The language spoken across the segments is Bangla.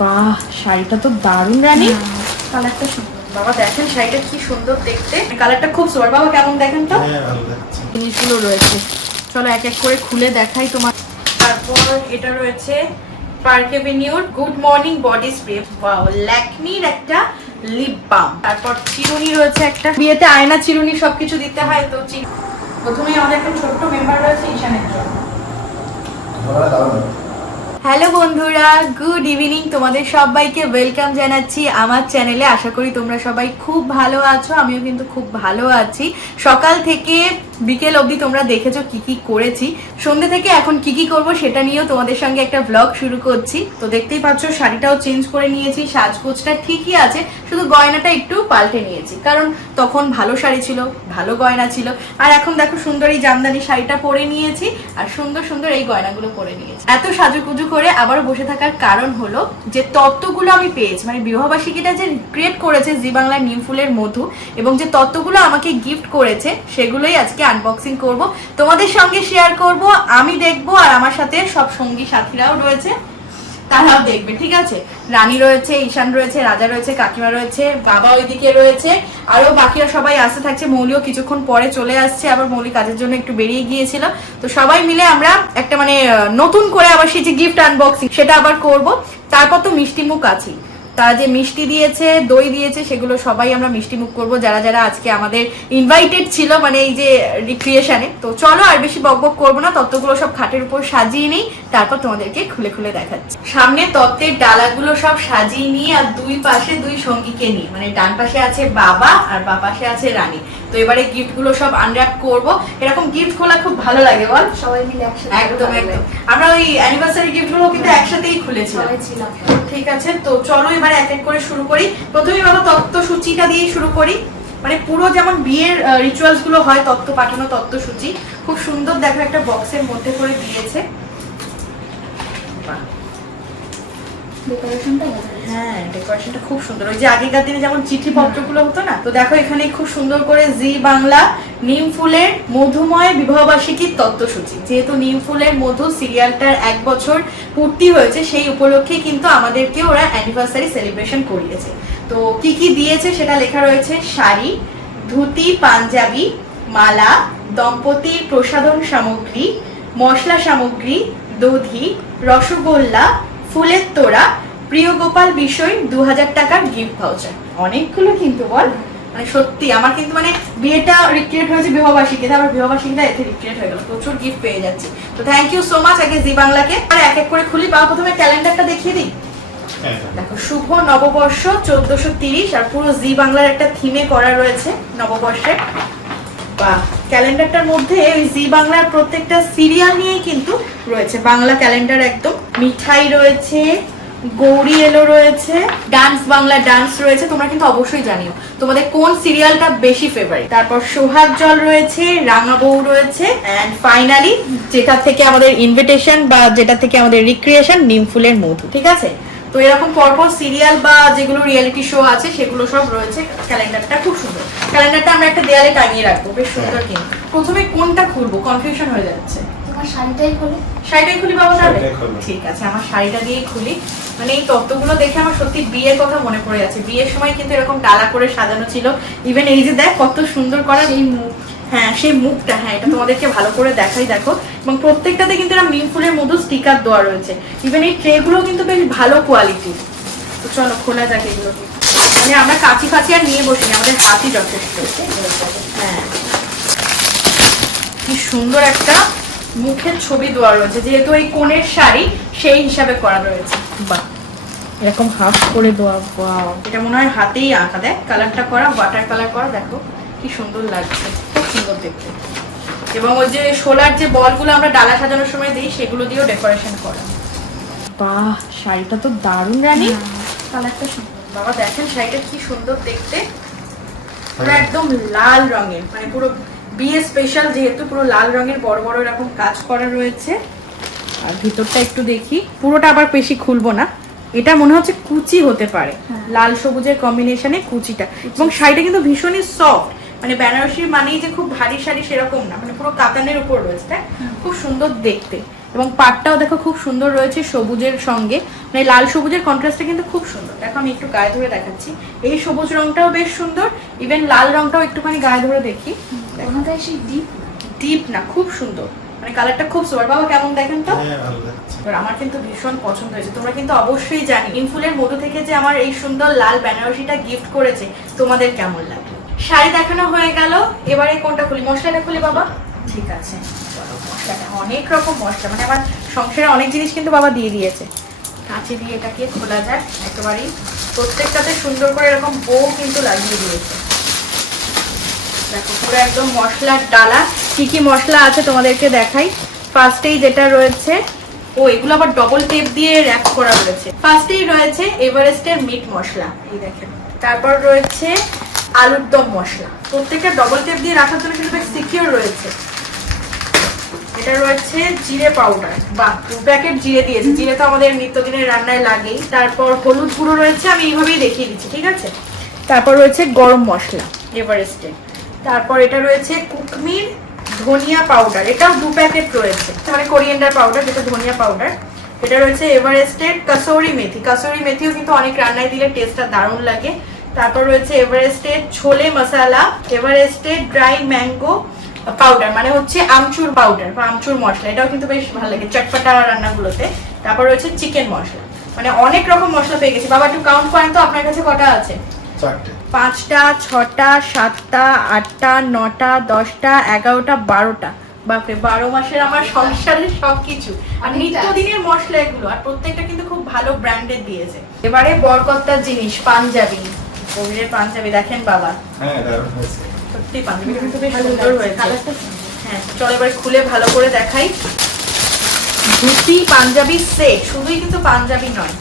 বাহ, শাড়িটা তো দারুণ রানী। কালারটা সুন্দর বাবা দেখেন শাড়িটা কি সুন্দর দেখতে, কালারটা খুব সুন্দর। বাবা কেমন দেখেন তো জিনিসগুলো রয়েছে, চলো এক এক করে খুলে দেখাই তোমার। তারপর এটা রয়েছে পার্ক এভিনিউর good morning body spray, wow, ল্যাকমির একটা লিপ বাম। তারপর চিরুনি রয়েছে একটা, বিয়েতে আয়না চিরুনি সবকিছু দিতে হয় তো। প্রথমেই আমাদের একটা ছোট্ট মেম্বার রয়েছে ঈশানের জন্য। হ্যালো বন্ধুরা, গুড ইভিনিং, তোমাদের সবাইকে ওয়েলকাম জানাচ্ছি আমার চ্যানেলে। আশা করি তোমরা সবাই খুব ভালো আছো, আমিও কিন্তু খুব ভালো আছি। সকাল থেকে বিকেল অবধি তোমরা দেখেছো কি কি করেছি, সন্ধ্যে থেকে এখন কি কি করব সেটা নিয়েও তোমাদের সঙ্গে একটা ব্লগ শুরু করছি। তো দেখতেই পাচ্ছ শাড়িটাও চেঞ্জ করে নিয়েছি, সাজগোজটা ঠিকই আছে, শুধু গয়নাটা একটু পাল্টে নিয়েছি, কারণ তখন ভালো শাড়ি ছিল, ভালো গয়না ছিল, আর এখন দেখো সুন্দর এই জামদানি শাড়িটা পরে নিয়েছি আর সুন্দর সুন্দর এই গয়নাগুলো পরে নিয়েছি। এত সাজুগুজু করে আবারও বসে থাকার কারণ হলো যে তত্ত্বগুলো আমি পেয়েছি, মানে বিবাহবার্ষিকীটা যে ক্রিয়েট করেছে জি বাংলার নিম ফুলের মধু, এবং যে তত্ত্বগুলো আমাকে গিফট করেছে সেগুলোই আজকে আনবক্সিং করব, তোমাদের সঙ্গে শেয়ার করব, আমি দেখবো, আর আমার সাথে সব সঙ্গী সাথীরাও রয়েছে, তারাও দেখবে, ঠিক আছে। রানী রয়েছে, ঈশান রয়েছে, রাজা রয়েছে, কাকিমা রয়েছে, বাবা ওইদিকে রয়েছে, আরো বাকিরা সবাই আসতে থাকছে। মৌলিও কিছুক্ষণ পরে চলে আসছে, আবার মৌলি কাজের জন্য একটু বেরিয়ে গিয়েছিল। তো সবাই মিলে আমরা একটা মানে নতুন করে আবার সেই যে গিফট আনবক্সিং সেটা আবার করব। তারপর তো মিষ্টি মুখ আছে, তারা যে মিষ্টি দিয়েছে, দই দিয়েছে, সেগুলো সবাই আমরা মিষ্টি মুখ করবো, যারা যারা আজকে আমাদের ইনভাইটেড ছিল মানে এই যে রিক্রিয়েশনে। তো চলো আর বেশি বকবক করবো না, তত্ত্বগুলো সব খাটের উপর সাজিয়ে নিই, তারপর তোমাদেরকে খুলে খুলে দেখাচ্ছি। সামনে তত্ত্বের ডালাগুলো সব সাজিয়ে নিই, আর দুই পাশে দুই সঙ্গীকে নিই, মানে ডান পাশে আছে বাবা আর বাঁ পাশে আছে রানী। তো এবারে গিফট গুলো সব আনর্যাপ করবো। এরকম গিফট খোলা খুব ভালো লাগে বল, সবাই মিলে একসাথে। একদম একদম, আমরা ওই অ্যানিভার্সারি গিফট গুলো কিন্তু একসাথেই খুলেছিলাম। ঠিক আছে, তো চলো এবার এক এক করে শুরু করি। প্রথমে বাবা তত্ত্বসূচিটা দিয়ে শুরু করি, মানে পুরো যেমন বিয়ের রিচুয়ালস গুলো হয়, তত্ত্ব পাঠানো, তত্ত্বসূচি খুব সুন্দর দেখো একটা বক্সের মধ্যে করে দিয়েছে। হ্যাঁ, ডেকোরেশনটা খুব সুন্দর, ওই যে আগেকার দিনে যেমন চিঠি পত্রগুলো হতো না, তো দেখো এখানে খুব সুন্দর করে জি বাংলা নিম ফুলের মধুময় বিবাহবার্ষিকীর তত্ত্বসূচি। যেহেতু নিম ফুলের মধু সিরিয়ালটার 1 বছর পূর্তি হয়েছে, সেই উপলক্ষে কিন্তু আমাদেরকে ওরা অ্যানিভার্সারি সেলিব্রেশন করিয়েছে। তো কি কি দিয়েছে সেটা লেখা রয়েছে, শাড়ি, ধুতি, পাঞ্জাবি, মালা, দম্পতির প্রসাধন সামগ্রী, মশলা সামগ্রী, দধি, রসগোল্লা, ফুলের তোড়া, প্রিয় গোপাল বিষয় 2000 টাকার গিফট ভাউচার। অনেকগুলো কিন্তু বল, মানে সত্যি আমার কিন্তু মানে বিয়েটা রিক্রিয়েট হয়েছে বিবাহবার্ষিকীতে, আবার বিবাহবার্ষিকীটা এতে রিক্রিয়েট হয়ে গেল, প্রচুর গিফট পেয়ে যাচ্ছি। তো থ্যাংক ইউ সো মাচ আগে জি বাংলাকে। আর এক এক করে খুলি, পাওয়া প্রথমে ক্যালেন্ডারটা দেখিয়ে দিই। দেখো শুভ নববর্ষ 1430, আর পুরো জি বাংলার একটা থিমে করা রয়েছে নববর্ষে। বাহ, ক্যালেন্ডারটার মধ্যে ওই জি বাংলার প্রত্যেকটা সিরিয়াল নিয়েই কিন্তু রয়েছে, বাংলা ক্যালেন্ডার একদম। মিঠাই রয়েছে, গৌরী এলো রয়েছে, ডান্স বাংলা ডান্স রয়েছে, তোমরা কিন্তু অবশ্যই জানিও তোমাদের কোন সিরিয়ালটা বেশি ফেভারিট। তারপর সোহাগ জল রয়েছে, রাঙা বউ রয়েছে, এন্ড ফাইনালি যেটা থেকে আমাদের ইনভিটেশন বা যেটা থেকে আমাদের রিক্রিয়েশন, নিম ফুলের মধু। ঠিক আছে, তো এরকম পরপর সিরিয়াল বা যেগুলো রিয়েলিটি শো আছে সেগুলো সব রয়েছে। ক্যালেন্ডারটা খুব সুন্দর, ক্যালেন্ডারটা আমরা একটা দেয়ালে টাঙিয়ে রাখবো, বেশ সুন্দর। কিন্তু প্রথমে কোনটা খুলবো কনফিউশন হয়ে যাচ্ছে। তোমার শাড়িটাই খুলে, শাড়িটাই খুলি বাবা তাহলে? ঠিক আছে, আমার শাড়িটা দিয়েই খুলি। মানে এই তত্ত্বগুলো দেখে আমার সত্যি বিয়ের কথা মনে পড়ে যাচ্ছে। বিয়ের সময় কিন্তু এরকম ডালা করে সাজানো ছিল, ইভেন এই যে দেখ কত সুন্দর করা এই মুখ, হ্যাঁ সেই মুখটা, হ্যাঁ এটা তোমাদেরকে ভালো করে দেখাই দেখো। এবং প্রত্যেকটাতে কিন্তু এরকম নিম ফুলের মধু স্টিকার দেওয়া রয়েছে, ইভেন এই ট্রে গুলো কিন্তু বেশ ভালো কোয়ালিটির। তো চলো খোলা যাক এগুলো, মানে আমরা কাঁচি ফাঁচি আর নিয়ে বসিনি, আমাদের হাতই যথেষ্ট। হ্যাঁ, কি সুন্দর একটা মুখের ছবি দেওয়া রয়েছে, যেহেতু এই কোণের শাড়ি সেই হিসাবে করা রয়েছে। বাহ, এরকম হাফ করে দেওয়া, ওয়াও, এটা মনে হয় হাতেই আঁকা, দেখ কালারটা করা, ওয়াটার কালার করা, দেখো কি সুন্দর লাগছে, খুব সুন্দর দেখতে। এবং ওই যে শোলার যে বলগুলো আমরা ডালা সাজানোর সময় দিই, সেগুলো দিয়েও ডেকোরেশন করা। বাহ, শাড়িটা তো দারুণ রানী, কালারটা সুন্দর। বাবা দেখেন শাড়িটা কি সুন্দর দেখতে, পুরো একদম লাল রঙের, মানে পুরো বিয়ে স্পেশাল যেহেতু পুরো লাল রঙের বড় বড় এরকম কাজ করা রয়েছে। আর ভিতরটা একটু দেখি, পুরোটা আবার বেশি খুলবো না, এটা মনে হচ্ছে কুচি হতে পারে, লাল সবুজের কম্বিনেশনে কুচিটা। এবং শাড়িটা কিন্তু ভীষণই সফট, মানে বেনারসির মানেই যে খুব ভারী শাড়ি সেরকম না, মানে পুরো কাতানের উপর রয়েছে, খুব সুন্দর দেখতে। এবং পাটটাও দেখো খুব সুন্দর রয়েছে সবুজের সঙ্গে, মানে লাল সবুজের কন্ট্রাস্টটা কিন্তু খুব সুন্দর। দেখো আমি একটু গায়ে ধরে দেখাচ্ছি, এই সবুজ রংটাও বেশ সুন্দর, ইভেন লাল রংটাও একটুখানি গায়ে ধরে দেখি। ওনাটাই সেই ডিপ না, খুব সুন্দর, মানে কালারটা খুব সুন্দর। বাবা কেমন দেখেন তো? হ্যাঁ ভালো লাগছে। আমার কিন্তু ভীষণ পছন্দ হয়েছে। তোমরা কিন্তু অবশ্যই জানি ইনফুলের মধু থেকে যে আমার এই সুন্দর লাল বেনারসিটা গিফট করেছে, তোমাদের কেমন লাগলো? শাড়ি দেখানো হয়ে গেল, এবারে কোনটা খুলি? মশলাটা খুলি বাবা। ঠিক আছে, মশলাটা অনেক রকম মশলা, মানে আমার সংসারে অনেক জিনিস কিন্তু বাবা দিয়ে দিয়েছে। কাঁচি দিয়ে এটাকে খোলা যায় একেবারেই, প্রত্যেকটাতে সুন্দর করে এরকম বউ কিন্তু লাগিয়ে দিয়েছে। দেখো পুরো একদম মশলার ডালা। কি কি মশলা আছে তোমাদেরকে দেখাই। ফার্স্টেই যেটা রয়েছে, ও এগুলো আবার ডবল টেপ দিয়ে র‍্যাপ করা রয়েছে। ফার্স্টেই রয়েছে এভারেস্টের মিট মশলা, এই দেখেন। তারপর রয়েছে আলুর দম মশলা, প্রত্যেকটা ডবল টেপ দিয়ে রাখার জন্য কিন্তু বেশ সিকিউর রয়েছে। এটা রয়েছে জিরে পাউডার, বা 2 প্যাকেট জিরে দিয়েছে। জিরে তো আমাদের নিত্যদিনের রান্নায় লাগেই। তারপর হলুদ গুঁড়ো রয়েছে, আমি এইভাবেই দেখিয়ে দিচ্ছি, ঠিক আছে। তারপর রয়েছে গরম মশলা এভারেস্টের। তারপর এটা রয়েছে কুকমির ধনিয়া পাউডার, এটাও 2 প্যাকেট রয়েছে, মানে কোরিয়েন্ডার পাউডার যেটা ধনিয়া পাউডার। এটা রয়েছে এভারেস্টের কাসুরি মেথি, কাসুরি মেথিও কিন্তু অনেক রান্নায় দিলে টেস্টটা দারুণ লাগে। তারপর রয়েছে এভারেস্টের ছোলে মশলা, এভারেস্টের ড্রাই ম্যাঙ্গো পাউডার, মানে হচ্ছে আমচুর পাউডার বা আমচুর মশলা, এটাও কিন্তু বেশ ভালো লাগে চটপটা রান্নাগুলোতে। তারপর রয়েছে চিকেন মশলা, মানে অনেক রকম মশলা পেয়ে গেছি। বাবা একটু কাউন্ট করেন তো আপনার কাছে কটা আছে? 4টে। 5টা, 6টা, 7টা, 8টা, 9টা, 10টা, 11টা, 12টা। বাপরে, 12 মাসের আমার সংসারের সবকিছু, আর নিত্যদিনের মশলা এগুলো, আর প্রত্যেকটা কিন্তু খুব ভালো ব্র্যান্ডের দিয়েছে। এবারে বরকত্তার জিনিস, পাঞ্জাবি, কবিরের পাঞ্জাবি দেখেন বাবা। হ্যাঁ দারুণ হয়েছে। সত্যি পাঞ্জাবিটা কিন্তু বেশ সুন্দর হয়েছে। হ্যাঁ চলো এবার খুলে ভালো করে দেখাই। ধুতি পাঞ্জাবি সেট, শুধুই কিন্তু পাঞ্জাবি নয়।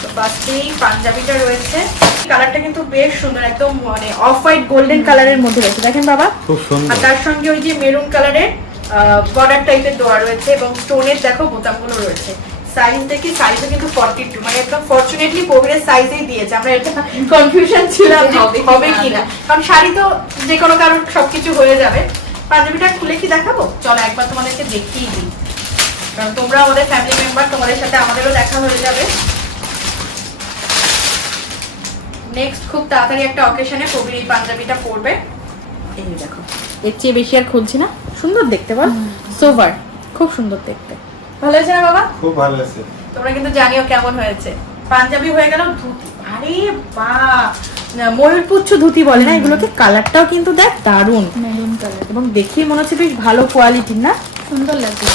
তো ফার্স্টেই পাঞ্জাবিটা রয়েছে, কালারটা কিন্তু বেশ সুন্দর, একদম মানে অফ হোয়াইট গোল্ডেন কালারের মধ্যে রয়েছে, দেখেন বাবা। খুব সুন্দর। আর তার সঙ্গে ওই যে মেরুন কালারের বর্ডার টাইপের দেওয়া রয়েছে, এবং স্টোনের দেখো বোতামগুলো রয়েছে। সাইজ দেখি, সাইজও কিন্তু 42, মানে একদম ফরচুনেটলি কোভিডের সাইজেই দিয়েছে। আমরা এটা কনফিউশন ছিলাম যে হবে কিনা, কারণ শাড়ি তো যে কোনো কারণ সবকিছু হয়ে যাবে। পাঞ্জাবিটা খুলে কি দেখাবো? চলো একবার তোমাদেরকে দেখিয়ে দিই, কারণ তোমরা আমাদের ফ্যামিলি মেম্বার, তোমাদের সাথে আমাদেরও দেখা হয়ে যাবে। নেক্সট খুব তাড়াতাড়ি একটা অকেশনে কবির এই পাঞ্জাবিটা পরবে। এই দেখো, এর চেয়ে বেশি আর খুলছি না, সুন্দর দেখতে বল, সোভার, খুব সুন্দর দেখতে। ভালো হয়েছে না বাবা? খুব ভালো হয়েছে। তোমরা কিন্তু জানিও কেমন হয়েছে। পাঞ্জাবি হয়ে গেল, ধুতি, আরে বাহ, ময়ূরপুচ্ছ ধুতি বলে না এগুলোকে। কালারটাও কিন্তু দেখ দারুণ মেরুন কালার, এবং দেখি মনে হচ্ছে বেশ ভালো কোয়ালিটির না, সুন্দর লাগছে।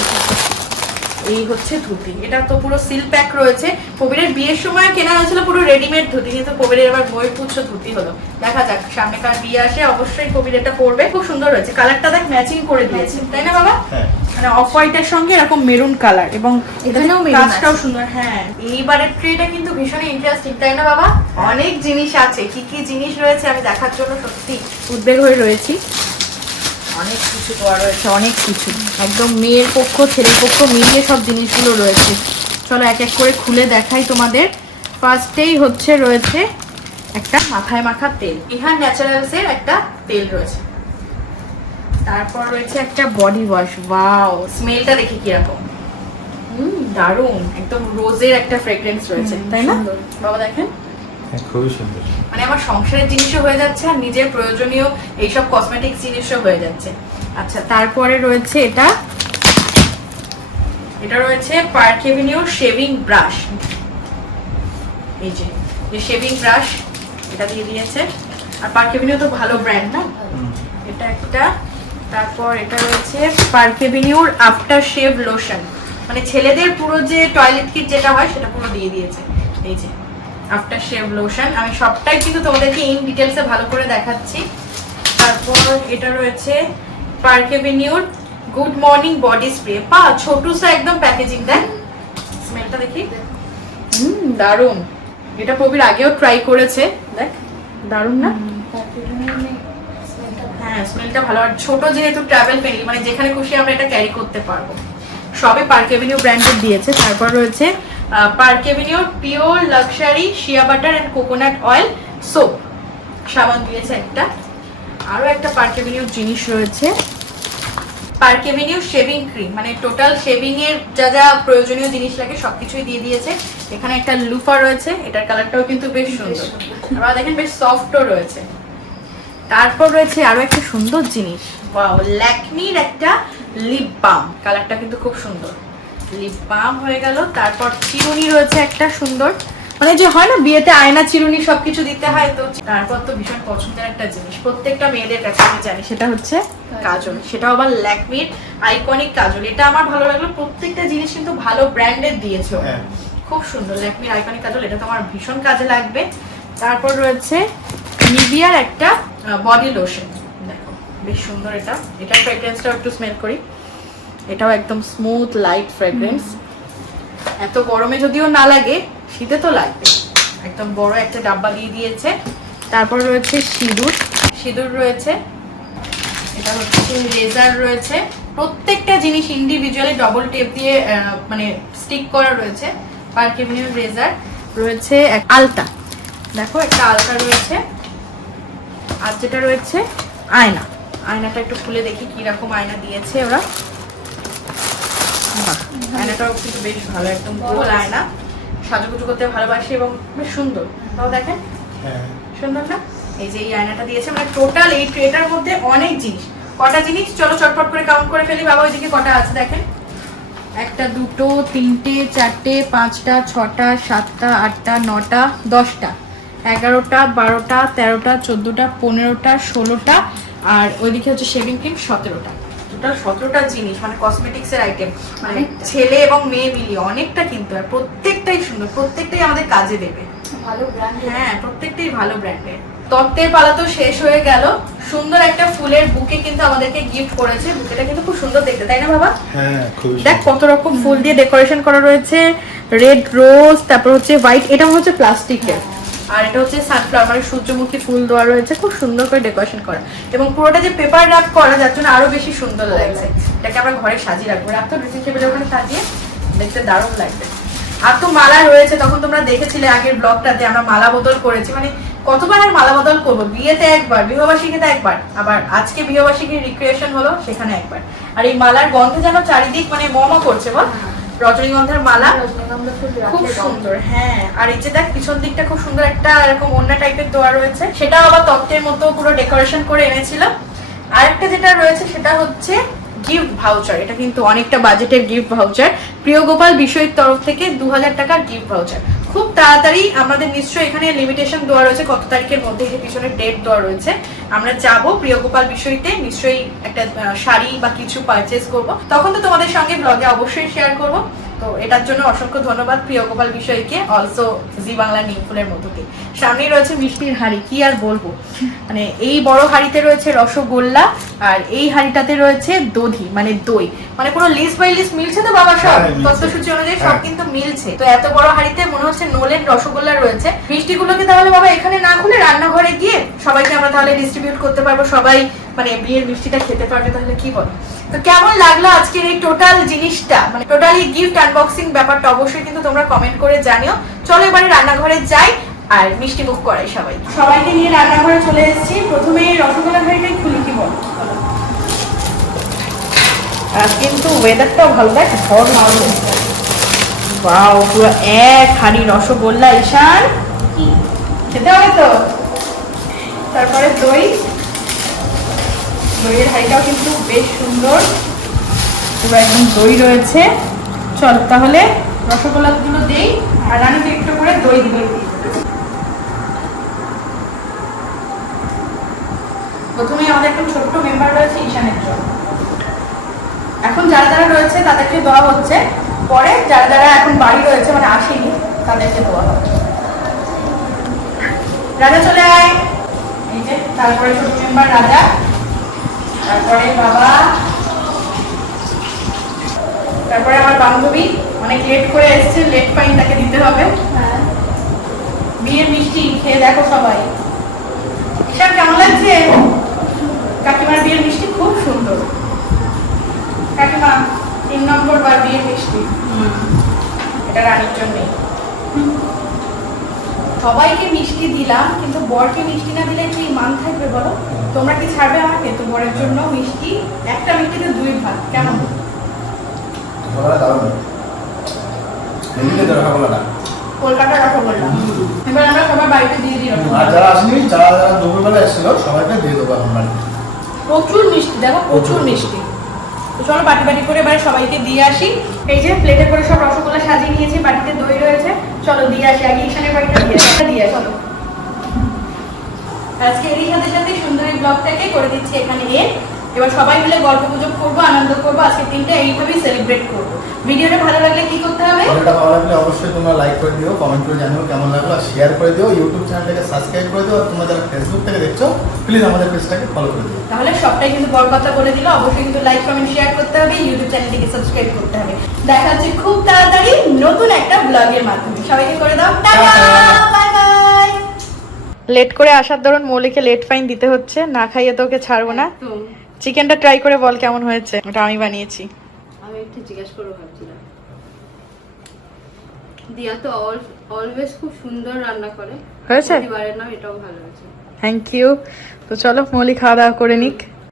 এই হচ্ছে ধুতি। এটা তো পুরো সিল প্যাক রয়েছে। কবিরের বিয়ের সময় কেনা হয়েছিল পুরো রেডিমেড ধুতি, কিন্তু কবিরের এবার ময়ূরপুচ্ছ ধুতি হলো। দেখা যাক সামনে কার বিয়ে আসে, অবশ্যই কবির এটা পরবে। খুব সুন্দর হয়েছে, কালারটা দেখ ম্যাচিং করে দিয়েছে, তাই না বাবা? হ্যাঁ, মানে অফ হোয়াইটের সঙ্গে এরকম মেরুন কালার, এবং এখানেও কাজটাও সুন্দর। হ্যাঁ, এইবারের ট্রেটা কিন্তু ভীষণ ইন্টারেস্টিং, তাই না বাবা? অনেক জিনিস আছে, কি কি জিনিস রয়েছে আমি দেখার জন্য সত্যি উদ্বেগ হয়ে রয়েছি। অনেক কিছু দেওয়া রয়েছে, অনেক কিছু, একদম মেয়ের পক্ষ ছেলের পক্ষ মিলিয়ে সব জিনিসগুলো রয়েছে। চলো এক এক করে খুলে দেখাই তোমাদের। ফার্স্টেই হচ্ছে রয়েছে একটা মাথায় মাখা তেল, ইহার ন্যাচারালসের একটা তেল রয়েছে। তারপর রয়েছে একটা বডি ওয়াশ, ওয়াও, স্মেলটা দেখি কিরকম, দারুণ, একদম রোজের একটা ফ্রেগ্রেন্স রয়েছে, তাই না বাবা? দেখেন খুবই সুন্দর, মানে আমার সংসারের জিনিসও হয়ে যাচ্ছে আর নিজের প্রয়োজনীয় এইসব কসমেটিক্স জিনিসও হয়ে যাচ্ছে। আচ্ছা, তারপরে রয়েছে এটা রয়েছে পার্ক এভিনিউর শেভিং ব্রাশ, এই যে শেভিং ব্রাশ এটা দিয়ে দিয়েছে। আর পার্ক এভিনিউ তো ভালো ব্র্যান্ড না, এটা একটা। তারপর এটা রয়েছে পার্ক এভিনিউর আফটার শেভ লোশন, মানে ছেলেদের পুরো যে টয়লেট কিট যেটা হয় সেটা পুরো দিয়ে দিয়েছে। এই যে আফটার শেভ লোশন, আমি সবটাই কিন্তু তোমাদেরকে ইন ডিটেলসে ভালো করে দেখাচ্ছি। তারপর এটা রয়েছে পার্ক এভিনিউর গুড মর্নিং বডি স্প্রে, পা ছোটুসা একদম প্যাকেজিং, দেখ স্মেলটা দেখি, দারুণ। এটা প্রবীর আগেও ট্রাই করেছে, দেখ দারুণ না? হ্যাঁ, স্মেলটা ভালো, আর ছোট যেহেতু ট্রাভেল ফ্রেন্ডলি, মানে যেখানে খুশি আমরা এটা ক্যারি করতে পারবো। সবে পার্ক এভিনিউ ব্র্যান্ডের দিয়েছে। তারপর রয়েছে পার্ক এভিনিউর pure luxury shea butter and coconut oil soap, সাবান দিয়েছে একটা। আরো একটা পার্ক এভিনিউর জিনিস রয়েছে, পার্ক এভিনিউ শেভিং ক্রিম, মানে টোটাল শেভিং এর যা যা প্রয়োজনীয় জিনিস লাগে সবকিছুই দিয়ে দিয়েছে। এখানে একটা লুফা রয়েছে, এটার কালারটাও কিন্তু বেশ সুন্দর, আপনারা দেখেন বেশ সফটও রয়েছে। তারপর রয়েছে আরো একটা সুন্দর জিনিস, ওয়াও, ল্যাকমির একটা লিপ বাম, কালারটা কিন্তু খুব সুন্দর। লিপ বাম হয়ে গেল। তারপর চিরুনি রয়েছে একটা সুন্দর, মানে যে হয় না বিয়েতে আয়না চিরুনি সবকিছু দিতে হয়, তো তারপর তো ভীষণ পছন্দের একটা জিনিস প্রত্যেকটা মেয়েদের কাছে আমি জানি, সেটা হচ্ছে কাজল। সেটাও আবার ল্যাকমির আইকনিক কাজল। এটা আমার ভালো লাগলো, প্রত্যেকটা জিনিস কিন্তু ভালো ব্র্যান্ডের দিয়েছে, খুব সুন্দর ল্যাকমির আইকনিক কাজল, এটা তো আমার ভীষণ কাজে লাগবে। তারপর রয়েছে নিভিয়ার একটা বডি লোশন, দেখো বেশ সুন্দর। এটার ফ্রেগ্রেন্সটাও একটু স্মেল করি, এটাও একদম স্মুথ লাইট ফ্রেগ্রেন্স। এত গরমে যদিও না লাগে, শীতে তো লাগবে। একদম বড় একটা ডাব্বা দিয়ে দিয়েছে। তারপর রয়েছে সিঁদুর রয়েছে, এটা হচ্ছে রেজার রয়েছে, প্রত্যেকটা জিনিস ইন্ডিভিজুয়ালি ডবল টেপ দিয়ে মানে স্টিক করা রয়েছে। পার্ক এভিনিউ রেজার রয়েছে, আলতা, দেখো একটা আলতা রয়েছে। আর যেটা রয়েছে আয়নাটা একটু খুলে দেখি কিরকম আয়না দিয়েছে ওরা। আয়নাটাও কিন্তু বেশ ভালো, একদম গোল আয়না, সাজুগুজু করতে ভালোবাসি এবং বেশ সুন্দর। তাও দেখেন সুন্দর না? এই যে এই আয়নাটা দিয়েছে, মানে টোটাল এই ট্রেটার মধ্যে অনেক জিনিস। কটা জিনিস চলো চটপট করে কাউন্ট করে ফেলি। বাবা ওইদিকে কটা আছে দেখেন, 1 2 3 4 5 6 7 8 9 10, 11টা 12টা 13টা 14টা 15টা 16টা, আর ওইদিকে হচ্ছে শেভিং ক্রিম 17টা। টোটাল 17টা জিনিস, মানে কসমেটিক্স এর আইটেম, মানে ছেলে এবং মেয়ে মিলিয়ে অনেকটা কিন্তু। আর প্রত্যেকটাই সুন্দর, প্রত্যেকটাই আমাদের কাজে দেবে, ভালো ব্র্যান্ড। হ্যাঁ প্রত্যেকটাই ভালো ব্র্যান্ডের। তত্ত্বের পালা তো শেষ হয়ে গেল। সুন্দর একটা ফুলের বুকে কিন্তু আমাদেরকে গিফট করেছে। বুকেটা কিন্তু খুব সুন্দর দেখতে, তাই না বাবা? হ্যাঁ খুবই দেখ কত রকম ফুল দিয়ে ডেকোরেশন করা রয়েছে, রেড রোজ, তারপর হচ্ছে হোয়াইট, এটা হচ্ছে প্লাস্টিকের, আর এটা হচ্ছে সানফ্লাওয়ার মানে সূর্যমুখী ফুল দেওয়া রয়েছে, খুব সুন্দর করে ডেকোরেশন করা। এবং পুরোটা যে পেপার র্যাপ করা, যার জন্য আরো বেশি সুন্দর লাগছে। এটাকে আমরা ঘরে সাজিয়ে রাখবো, রাখতো ড্রেসিং টেবিলের ওখানে সাজিয়ে, দেখতে দারুণ লাগবে। আর তো মালা রয়েছে, তখন তোমরা দেখেছিলে আগের ব্লগটাতে আমরা মালা বদল করেছি, মানে কতবার আর মালা বদল করবো, বিয়েতে একবার, বিবাহবার্ষিকীতে একবার, আবার আজকে বিবাহবার্ষিকীর রিক্রিয়েশন হলো সেখানে একবার। আর এই মালার গন্ধে যেন চারিদিক মানে মমা করছে, বল, রজনীগন্ধার মালা খুব সুন্দর। হ্যাঁ, আর এই যে দেখ পিছন দিকটা খুব সুন্দর একটা এরকম ওড়না টাইপের দেওয়া রয়েছে, সেটাও আবার তত্ত্বের মতো পুরো ডেকোরেশন করে এনেছিল। আরেকটা যেটা রয়েছে সেটা হচ্ছে গিফট ভাউচার, এটা কিন্তু অনেকটা বাজেটের গিফট ভাউচার, প্রিয় গোপাল বিষয়ের তরফ থেকে 2000 টাকার গিফট ভাউচার। খুব তাড়াতাড়ি আমাদের নিশ্চয়ই এখানে লিমিটেশন দেওয়া রয়েছে কত তারিখের মধ্যে, যে পিছনে ডেট দেওয়া রয়েছে। আমরা যাবো প্রিয় গোপাল বিষয়তে, নিশ্চয়ই একটা শাড়ি বা কিছু পারচেস করব, তখন তো তোমাদের সঙ্গে ব্লগে অবশ্যই শেয়ার করব। তো এটার জন্য অসংখ্য ধন্যবাদ প্রিয় গোপাল বিষয়কে, অলসো জি বাংলা নিমফুলের মতোতে। সামনেই রয়েছে মিষ্টির হাঁড়ি, কি আর বলবো, মানে এই বড় হাঁড়িতে রয়েছে রসগোল্লা, আর এই হাঁড়িটাতে রয়েছে দধি মানে দই, মানে পুরো লিস্ট বাই লিস্ট মিলছে তো বাবা, সব তথ্যসূচি অনুযায়ী সব কিন্তু মিলছে। তো এত বড় হাঁড়িতে মনে হচ্ছে নোলের রসগোল্লা রয়েছে। মিষ্টিগুলোকে তাহলে বাবা এখানে না খুলে রান্নাঘরে গিয়ে সবাইকে আমরা তাহলে ডিস্ট্রিবিউট করতে পারবো, সবাই মানে বিয়ের মিষ্টিটা খেতে পারবে, তাহলে কি বলো? তো কেমন লাগলো আজকের এই টোটাল জিনিসটা, মানে টোটালি গিফট আনবক্সিং ব্যাপারটা অবশ্যই কিন্তু তোমরা কমেন্ট করে জানিও। চলো এবারে রান্নাঘরে যাই আর মিষ্টি মুখ করাই সবাইকে নিয়ে রান্নাঘরে চলে এসেছি। প্রথমে রসগোল্লা হাঁড়িটাই খুলি, কি বল? আর কিন্তু ওয়েদারটাও ভালো, দেখ ঝড় মারলো, ওয়াও পুরো এক হাঁড়ি রসগোল্লা। ঈশান খেতে হবে তো। তারপরে দইয়ের হাঁড়িটাও কিন্তু বেশ সুন্দর, পুরো একদম দই রয়েছে। চল তাহলে রসগোল্লাগুলো দেই, আর রানীকে একটু করে দই দিবে। প্রথমেই আমাদের একটা ছোট্ট মেম্বার রয়েছে ঈশানের জন্য। এখন যারা যারা রয়েছে তাদেরকে দেওয়া হচ্ছে, পরে যারা যারা এখন বাড়ি রয়েছে মানে আসেনি তাদেরকে দেওয়া হবে। রাজা চলে আয়, এই যে তারপরে ছোট মেম্বার রাজা, তারপরে বাবা, তারপরে আমার বান্ধবী অনেক লেট করে এসছে, লেট ফাইন তাকে দিতে হবে। বিয়ের মিষ্টি খেয়ে দেখো সবাই। ঈশান কেমন লাগছে? কাকিমার বিয়ের মিষ্টি খুব সুন্দর। কাকিমা 3 নম্বর বার বিয়ের মিষ্টি, এটা রানীর জন্যই। সবাইকে মিষ্টি দিলাম, কিন্তু বরকে মিষ্টি না দিলে একটু মান থাকবে বলো? তোমরা কি ছাড়বে আমাকে? তো বরের জন্য মিষ্টি, একটা মিষ্টিতে 2 ভাগ, কেমন? কলকাতা রসগোল্লা। এবার আমরা সবার বাড়িতে দিয়ে দিই। আর যারা আসেনি, যারা দুপুরবেলা এসেছিল সবাইকে দিয়ে দেবো এখন বাড়িতে। প্রচুর মিষ্টি, দেখো প্রচুর মিষ্টি। তো চলো বাটি বাটি করে এবারে সবাইকে দিয়ে আসি। এই যে প্লেটে করে সব রসগোল্লা সাজিয়ে নিয়েছি, বাটিতে দই রয়েছে। চলো দিয়ে আসি, আগে ঈশানের বাড়িটা দিয়ে চলো। আজকে এরই সাথে সাথে সুন্দরী ব্লগটাকে করে দিচ্ছি এখানে এবার সবাই মিলে গল্প গুজব করবো, আনন্দ করবো, আজকের দিনটা এইভাবেই সেলিব্রেট করবো। ভিডিওটা ভালো লাগলে কি করতে হবে? ভিডিওটা ভালো লাগলে অবশ্যই তোমরা লাইক করে দিও, কমেন্ট করে জানিও কেমন লাগলো, আর শেয়ার করে দিও, ইউটিউব চ্যানেলটাকে সাবস্ক্রাইব করে দিও, আর তোমরা যারা ফেসবুক থেকে দেখছো প্লিজ আমাদের পেজটাকে ফলো করে দিও। তাহলে সবটাই কিন্তু বড় কথা বলে দিল, অবশ্যই কিন্তু লাইক কমেন্ট শেয়ার করতে হবে, ইউটিউব চ্যানেলটিকে সাবস্ক্রাইব করতে হবে। দেখা হচ্ছে খুব তাড়াতাড়ি নতুন একটা ব্লগের মাধ্যমে। সবাইকে করে দাও টাটা, বাই বাই। লেট করে আসার দরুন মৌলিকে লেট ফাইন দিতে হচ্ছে, না খাইয়ে তো ওকে ছাড়বো না। চিকেনটা ট্রাই করে বল কেমন হয়েছে। ওটা আমি বানিয়েছি। আমি একটু জিজ্ঞাসা করবো ভাবছিলাম, দিয়া তো অলওয়েজ খুব সুন্দর রান্না করে, হয়েছে? পরিবারের নাম, এটাও ভালো হয়েছে। Thank you. তো চলো মৌলি খাওয়া দাওয়া করে নিক।